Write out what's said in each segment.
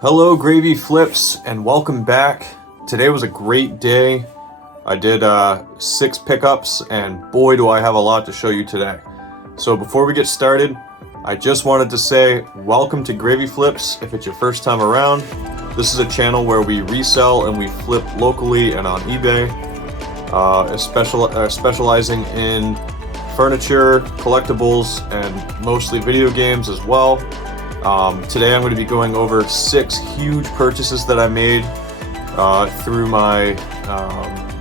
Hello Gravy Flips and welcome back. Today was a great day. I did 6 pickups and boy do I have a lot to show you today. So before we get started, I just wanted to say welcome to Gravy Flips if it's your first time around. This is a channel where we resell and we flip locally and on eBay, specializing in furniture, collectibles, and mostly video games as well. Today I'm going to be going over 6 huge purchases that I made through my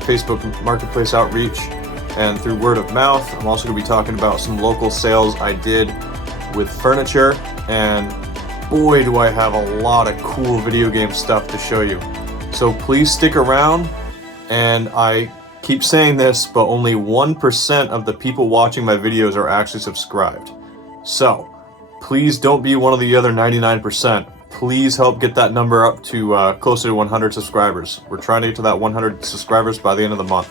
Facebook Marketplace outreach and through word of mouth. I'm also going to be talking about some local sales I did with furniture, and boy do I have a lot of cool video game stuff to show you. So please stick around, and I keep saying this, but only 1% of the people watching my videos are actually subscribed. So please don't be one of the other 99%. Please help get that number up to closer to 100 subscribers. We're trying to get to that 100 subscribers by the end of the month.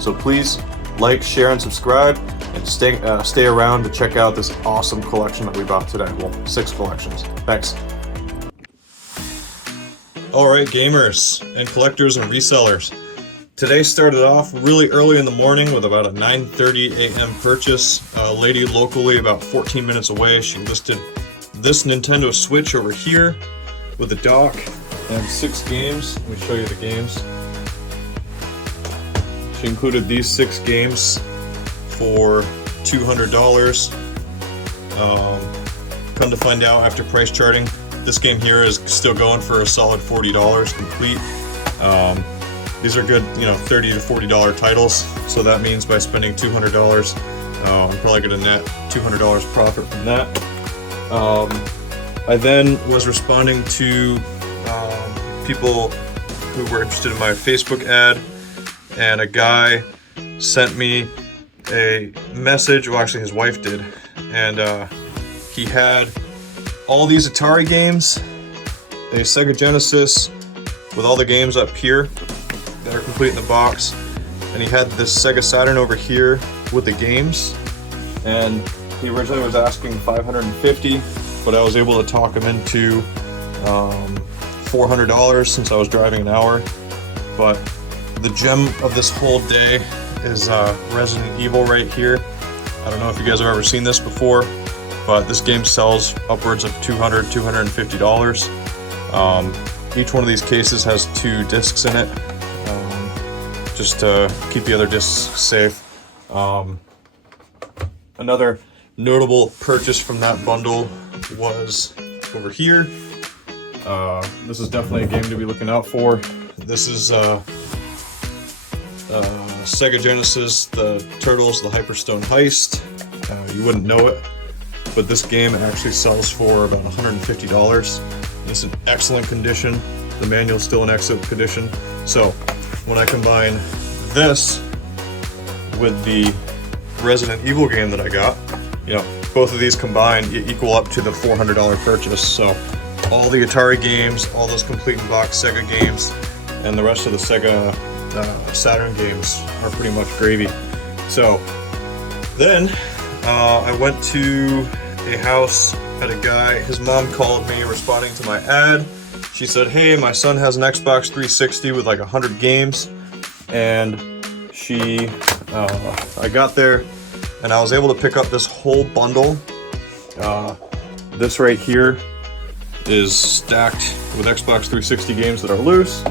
So please like, share, and subscribe, and stay around to check out this awesome collection that we bought today. Well, 6 collections. Thanks. Alright gamers, and collectors and resellers. Today started off really early in the morning with about a 9:30 a.m. purchase. A lady locally about 14 minutes away, she listed this Nintendo Switch over here with a dock and 6 games. Let me show you the games. She included these 6 games for $200. Come to find out after price charting, this game here is still going for a solid $40 complete. These are good, you know, $30 to $40 titles, so that means by spending $200, I'm probably going to net $200 profit from that. I then was responding to people who were interested in my Facebook ad, and a guy sent me a message, well actually his wife did, and he had all these Atari games, a Sega Genesis with all the games up here that are complete in the box, and he had this Sega Saturn over here with the games, and he originally was asking $550, but I was able to talk him into $400 since I was driving an hour. But the gem of this whole day is Resident Evil right here. I don't know if you guys have ever seen this before, but this game sells upwards of $200, $250. Each one of these cases has 2 discs in it, just to keep the other discs safe. Another notable purchase from that bundle was over here. This is definitely a game to be looking out for. This is Sega Genesis, the Turtles, the Hyperstone Heist. You wouldn't know it, but this game actually sells for about $150. It's in excellent condition. The manual's still in excellent condition. So when I combine this with the Resident Evil game that I got, you know, both of these combined equal up to the $400 purchase. So all the Atari games, all those complete in box Sega games, and the rest of the Sega Saturn games are pretty much gravy. So then I went to a house, had a guy, his mom called me responding to my ad. She said, hey, my son has an Xbox 360 with like 100 games, and I got there and I was able to pick up this whole bundle. This right here is stacked with Xbox 360 games that are loose.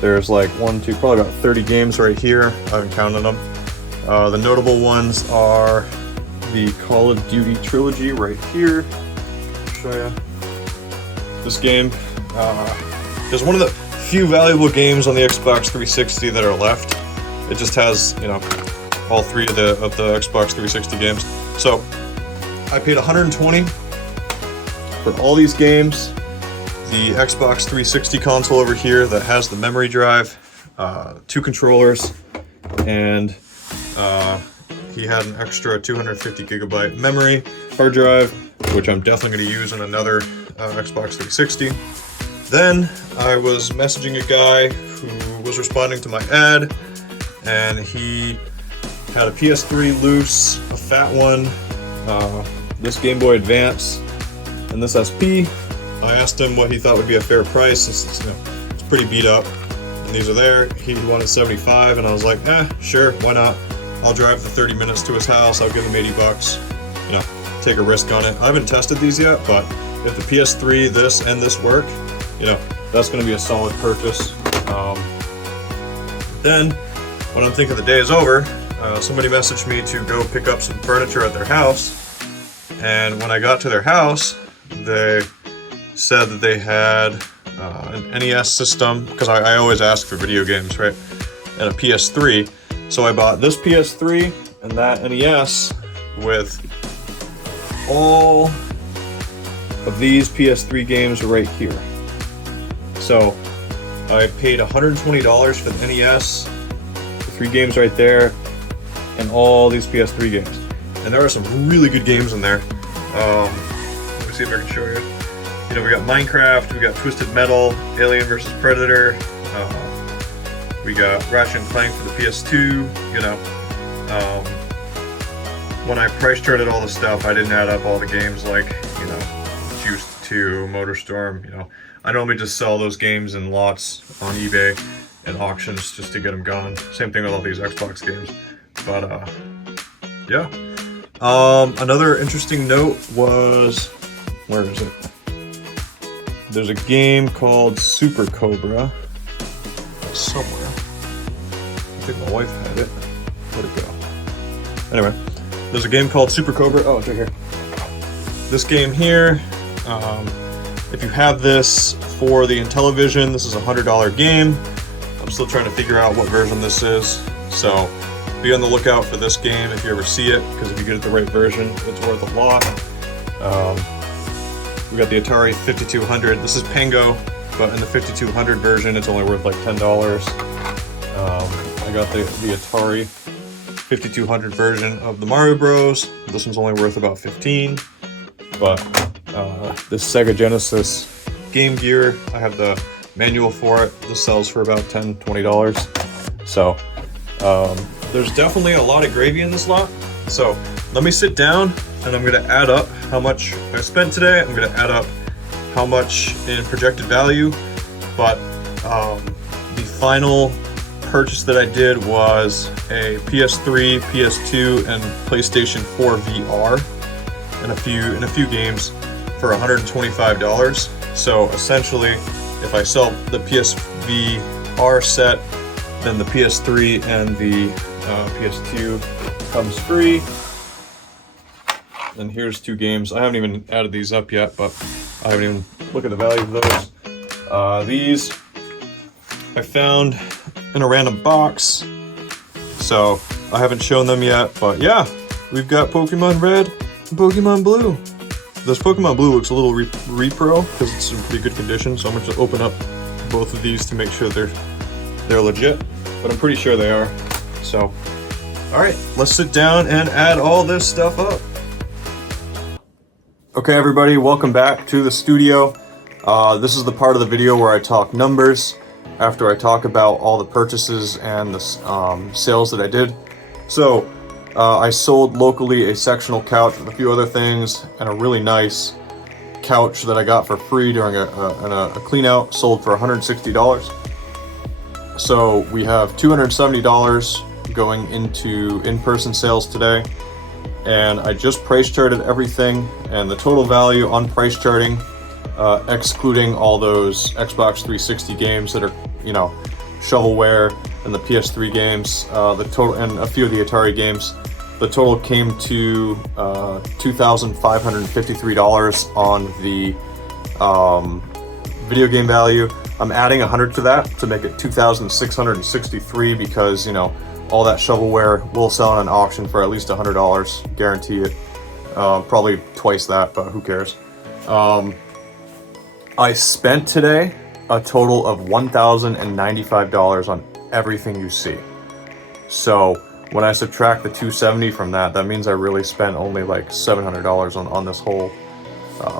There's like probably about 30 games right here. I haven't counted them. The notable ones are the Call of Duty trilogy right here. I'll show you. This game is one of the few valuable games on the Xbox 360 that are left. It just has, you know, all three of the Xbox 360 games. So I paid $120 for all these games. The Xbox 360 console over here that has the memory drive, 2 controllers, and he had an extra 250 gigabyte memory hard drive, which I'm definitely going to use on another Xbox 360. Then I was messaging a guy who was responding to my ad, and he had a PS3 loose, a fat one, this Game Boy Advance, and this SP. I asked him what he thought would be a fair price, since it's, you know, it's pretty beat up, and these are there. He wanted 75, and I was like, sure, why not? I'll drive the 30 minutes to his house, I'll give him 80 bucks, you know, take a risk on it. I haven't tested these yet, but if the PS3, this, and this work, you know, that's going to be a solid purchase. Then, when I'm thinking the day is over, somebody messaged me to go pick up some furniture at their house, and when I got to their house, they said that they had an NES system, because I always ask for video games, right, and a PS3. So I bought this PS3 and that NES with all of these PS3 games right here. So I paid $120 for the NES, the 3 games right there, and all these PS3 games. And there are some really good games in there. Let me see if I can show you. You know, we got Minecraft, we got Twisted Metal, Alien vs. Predator, we got Ratchet and Clank for the PS2, you know. When I price charted all the stuff, I didn't add up all the games like, you know, Juiced 2, MotorStorm, you know. I normally just sell those games in lots on eBay and auctions just to get them gone. Same thing with all these Xbox games. But, yeah. Another interesting note was, where is it? There's a game called Super Cobra somewhere. I think my wife had it. Where'd it go? Anyway, there's a game called Super Cobra. Oh, it's right here. This game here, if you have this for the Intellivision, this is a $100 game. I'm still trying to figure out what version this is. So be on the lookout for this game if you ever see it, because if you get the right version, it's worth a lot. We got the Atari 5200. This is Pango, but in the 5200 version, it's only worth like $10. I got the Atari 5200 version of the Mario Bros. This one's only worth about $15. But this Sega Genesis Game Gear, I have the manual for it. This sells for about $10, $20. So there's definitely a lot of gravy in this lot. So let me sit down and I'm gonna add up how much I spent today. I'm gonna add up how much in projected value, but the final purchase that I did was a PS3, PS2, and PlayStation 4 VR, and a few games for $125. So essentially, if I sell the PSVR set, then the PS3 and the PS2 comes free. And here's 2 games. I haven't even added these up yet, but I haven't even looked at the value of those. These I found in a random box, so I haven't shown them yet, but yeah, we've got Pokemon Red and Pokemon Blue. This Pokemon Blue looks a little repro because it's in pretty good condition, so I'm going to open up both of these to make sure they're legit, but I'm pretty sure they are. So, alright, let's sit down and add all this stuff up. Okay everybody, welcome back to the studio. This is the part of the video where I talk numbers after I talk about all the purchases and the sales that I did. So, I sold locally a sectional couch with a few other things and a really nice couch that I got for free during a clean out, sold for $160. So we have $270 going into in-person sales today. And I just price charted everything, and the total value on price charting, excluding all those Xbox 360 games that are, you know, shovelware, and the PS3 games, the total, and a few of the Atari games, the total came to $2,553 on the video game value. I'm adding 100 to that to make it 2,663 because, you know, all that shovelware will sell on an auction for at least $100, guarantee it. Probably twice that, but who cares? I spent today a total of $1,095 on everything you see. So when I subtract the 270 from that, that means I really spent only like $700 on this whole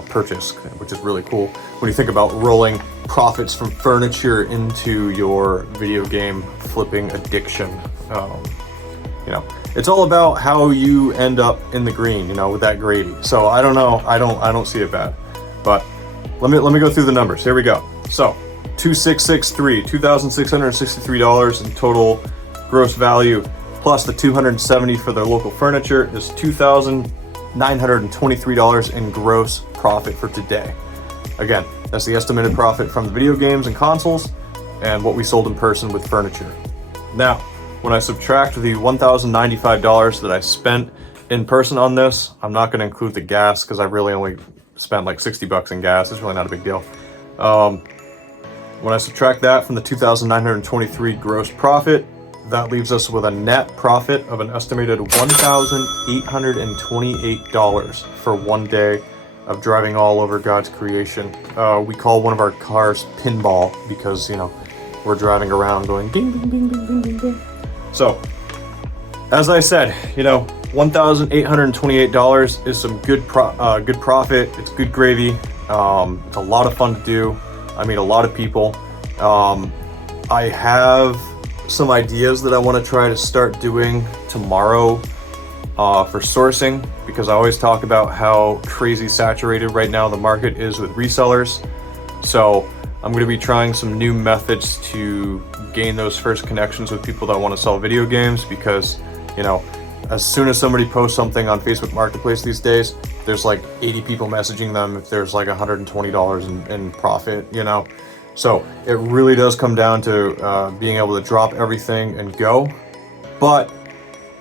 purchase, which is really cool when you think about rolling profits from furniture into your video game flipping addiction. You know, it's all about how you end up in the green, you know, with that gravy. So I don't know, I don't see it bad, but let me go through the numbers. Here we go. So 2,663 $2,663 in total gross value, plus the 270 for their local furniture is $2,923 in gross profit for today. Again, that's the estimated profit from the video games and consoles and what we sold in person with furniture. Now, when I subtract the $1,095 that I spent in person on this, I'm not going to include the gas because I really only spent like $60 in gas. It's really not a big deal. When I subtract that from the 2,923 gross profit, that leaves us with a net profit of an estimated $1,828 for one day of driving all over God's creation. We call one of our cars Pinball because, you know, we're driving around going ding, ding, ding, ding, ding, ding, ding. So, as I said, you know, $1,828 is some good profit. It's good gravy. It's a lot of fun to do. I meet a lot of people. I have some ideas that I want to try to start doing tomorrow for sourcing, because I always talk about how crazy saturated right now the market is with resellers. So I'm going to be trying some new methods to gain those first connections with people that want to sell video games, because, you know, as soon as somebody posts something on Facebook Marketplace these days, there's like 80 people messaging them if there's like $120 in profit, you know. So it really does come down to being able to drop everything and go. But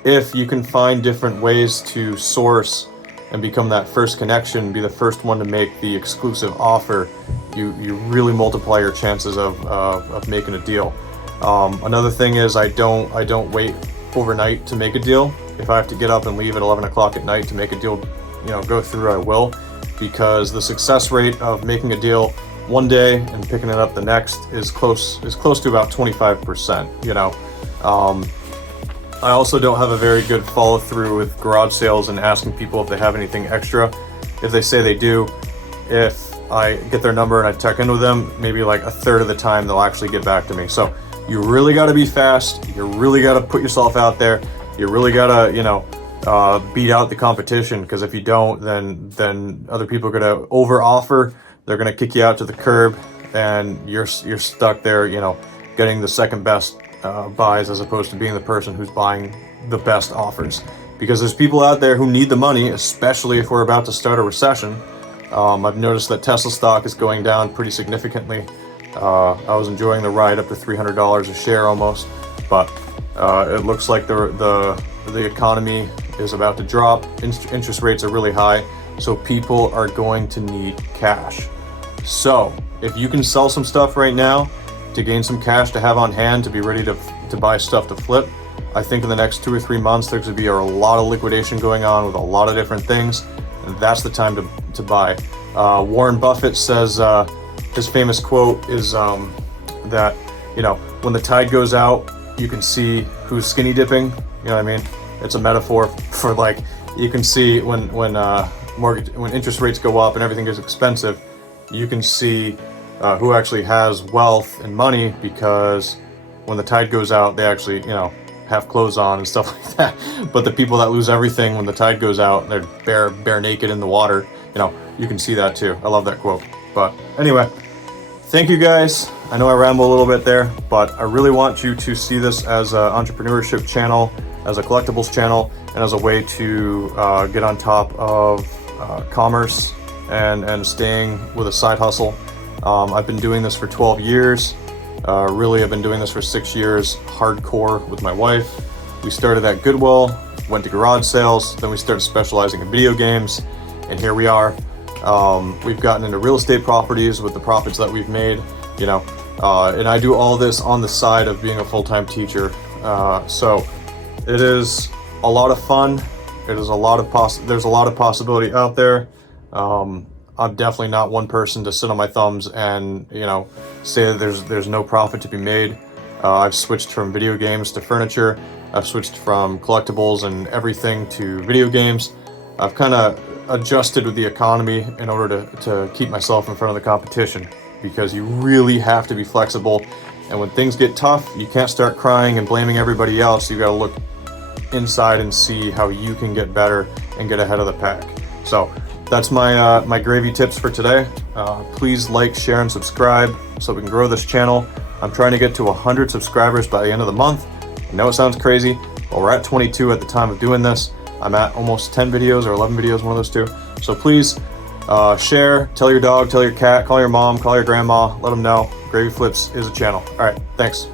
if you can find different ways to source and become that first connection, be the first one to make the exclusive offer, you really multiply your chances of making a deal. Another thing is I don't wait overnight to make a deal. If I have to get up and leave at 11 o'clock at night to make a deal, you know, go through, I will, because the success rate of making a deal one day and picking it up the next is close to about 25%, you know. I also don't have a very good follow through with garage sales and asking people if they have anything extra. If they say they do, if I get their number and I check in with them, maybe like a third of the time they'll actually get back to me. So you really got to be fast. You really got to put yourself out there. You really got to, you know, beat out the competition, because if you don't, then other people are going to over offer. They're going to kick you out to the curb, and you're stuck there, you know, getting the second best buys as opposed to being the person who's buying the best offers. Because there's people out there who need the money, especially if we're about to start a recession. I've noticed that Tesla stock is going down pretty significantly. I was enjoying the ride up to $300 a share almost, but it looks like the economy is about to drop. Interest rates are really high, so people are going to need cash. So if you can sell some stuff right now to gain some cash to have on hand to be ready to buy stuff to flip, I think in the next 2 or 3 months there's going to be a lot of liquidation going on with a lot of different things, and that's the time to buy. Warren Buffett says, his famous quote is that, you know, when the tide goes out, you can see who's skinny dipping. You know what I mean? It's a metaphor for, like, you can see when interest rates go up and everything is expensive, you can see who actually has wealth and money, because when the tide goes out, they actually, you know, have clothes on and stuff like that. But the people that lose everything when the tide goes out, they're bare naked in the water, you know, you can see that too. I love that quote. But anyway, thank you guys. I know I ramble a little bit there, but I really want you to see this as an entrepreneurship channel, as a collectibles channel, and as a way to get on top of commerce and staying with a side hustle. I've been doing this for 12 years. Really, I've been doing this for 6 years, hardcore with my wife. We started at Goodwill, went to garage sales, then we started specializing in video games, and here we are. We've gotten into real estate properties with the profits that we've made, you know, and I do all this on the side of being a full-time teacher. So it is a lot of fun. It is a lot of there's a lot of possibility out there. I'm definitely not one person to sit on my thumbs and, you know, say that there's no profit to be made. I've switched from video games to furniture. I've switched from collectibles and everything to video games. I've kind of adjusted with the economy in order to keep myself in front of the competition, because you really have to be flexible. And when things get tough, you can't start crying and blaming everybody else. You got to look inside and see how you can get better and get ahead of the pack. So that's my gravy tips for today. Please like, share, and subscribe so we can grow this channel. I'm trying to get to 100 subscribers by the end of the month. I know it sounds crazy, but we're at 22 at the time of doing this. I'm at almost 10 videos or 11 videos, one of those two. So please share, tell your dog, tell your cat, call your mom, call your grandma, let them know Gravy Flips is a channel. All right, thanks.